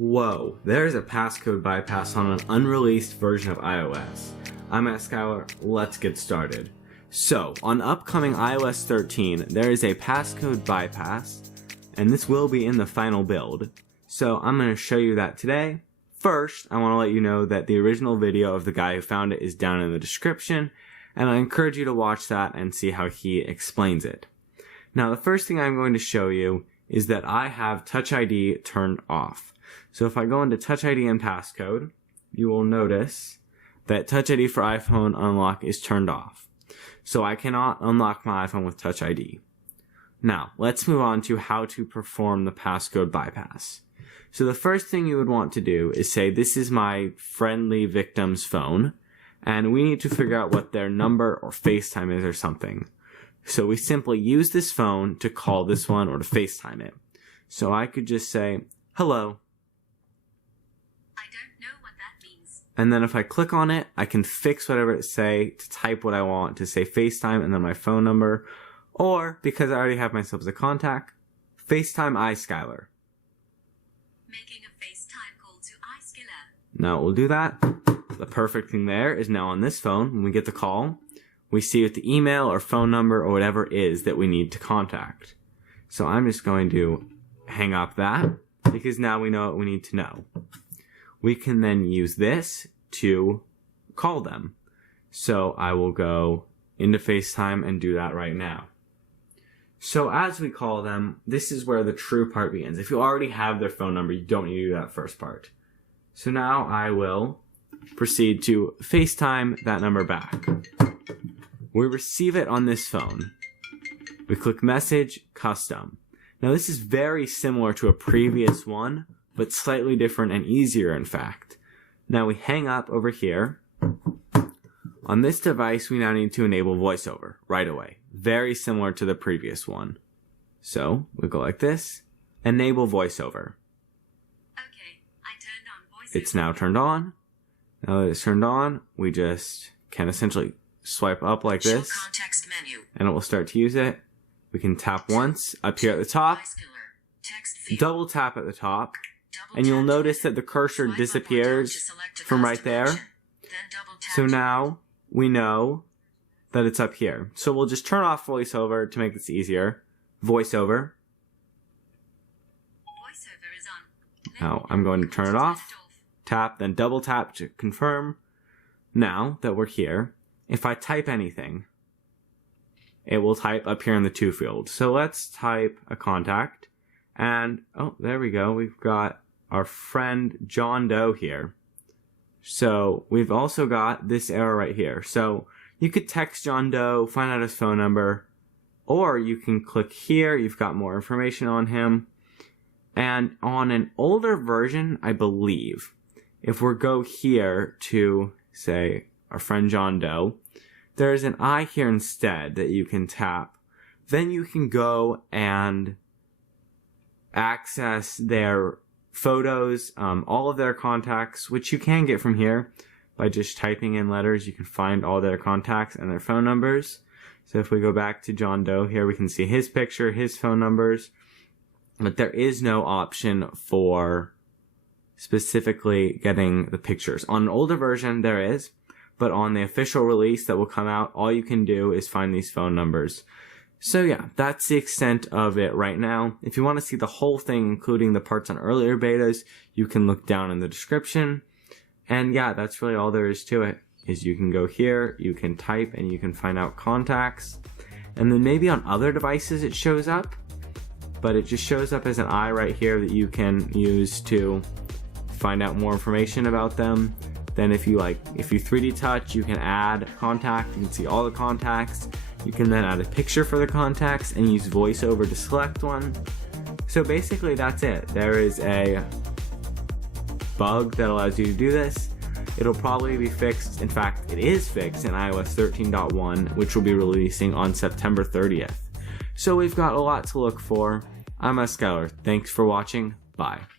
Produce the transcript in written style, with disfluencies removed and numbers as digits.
Whoa, there's a passcode bypass on an unreleased version of iOS. I'm Skylar, let's get started. So, on upcoming iOS 13, there is a passcode bypass, and this will be in the final build. So I'm going to show you that today. First, I want to let you know that the original video of the guy who found it is down in the description, and I encourage you to watch that and see how he explains it. Now, the first thing I'm going to show you is that I have Touch ID turned off. So if I go into Touch ID and Passcode, you will notice that Touch ID for iPhone unlock is turned off. So I cannot unlock my iPhone with Touch ID. Now, let's move on to how to perform the passcode bypass. So the first thing you would want to do is say, this is my friendly victim's phone, and we need to figure out what their number or FaceTime is or something. So we simply use this phone to call this one or to FaceTime it. So I could just say, hello. I don't know what that means. And then if I click on it, I can fix whatever it say to type what I want, to say FaceTime and then my phone number. Or, because I already have myself as a contact, FaceTime iSkylar. Making a FaceTime call to iSkylar. Now we'll do that. The perfect thing there is now on this phone, when we get the call, we see what the email or phone number or whatever it is that we need to contact. So I'm just going to hang up that, because now we know what we need to know. We can then use this to call them. So I will go into FaceTime and do that right now. So as we call them, this is where the true part begins. If you already have their phone number, you don't need to do that first part. So now I will proceed to FaceTime that number back. We receive it on this phone. We click Message, Custom. Now this is very similar to a previous one, but slightly different and easier in fact. Now we hang up over here. On this device, we now need to enable voiceover right away. Very similar to the previous one. So we go like this, enable voiceover. Okay, I turned on voiceover. It's now turned on. Now that it's turned on, we just can essentially swipe up like this, Show context menu. and it will start to use it. We can tap once up here at the top, iSkylar. Text field. double tap at the top, Double and you'll tap notice to that the cursor swipe up or down disappears to select a from right custom there. option. Then double tap So to- now we know that it's up here. So we'll just turn off voiceover to make this easier. Voiceover. voiceover is on. Now I'm going to turn it off. Tap, then double tap to confirm. Now that we're here, if I type anything, it will type up here in the to field. So let's type a contact. And, oh, there we go. We've got our friend John Doe here. So we've also got this arrow right here. So you could text John Doe, find out his phone number, or you can click here. You've got more information on him. And on an older version, I believe, if we go here to, say, our friend John Doe, there's an I here instead that you can tap. Then you can go and access their photos, all of their contacts, which you can get from here by just typing in letters. You can find all their contacts and their phone numbers. So if we go back to John Doe here, we can see his picture, his phone numbers, but there is no option for specifically getting the pictures. On an older version, there is, but on the official release that will come out, all you can do is find these phone numbers. So yeah, that's the extent of it right now. If you want to see the whole thing, including the parts on earlier betas, you can look down in the description. And yeah, that's really all there is to it, is you can go here, you can type, and you can find out contacts. And then maybe on other devices it shows up, but it just shows up as an I right here that you can use to find out more information about them. Then if you 3D touch, you can add contact, you can see all the contacts. You can then add a picture for the contacts and use voiceover to select one. So basically that's it. There is a bug that allows you to do this. It'll probably be fixed. In fact, it is fixed in iOS 13.1, which will be releasing on September 30th. So we've got a lot to look for. I'm Skylar. Thanks for watching. Bye.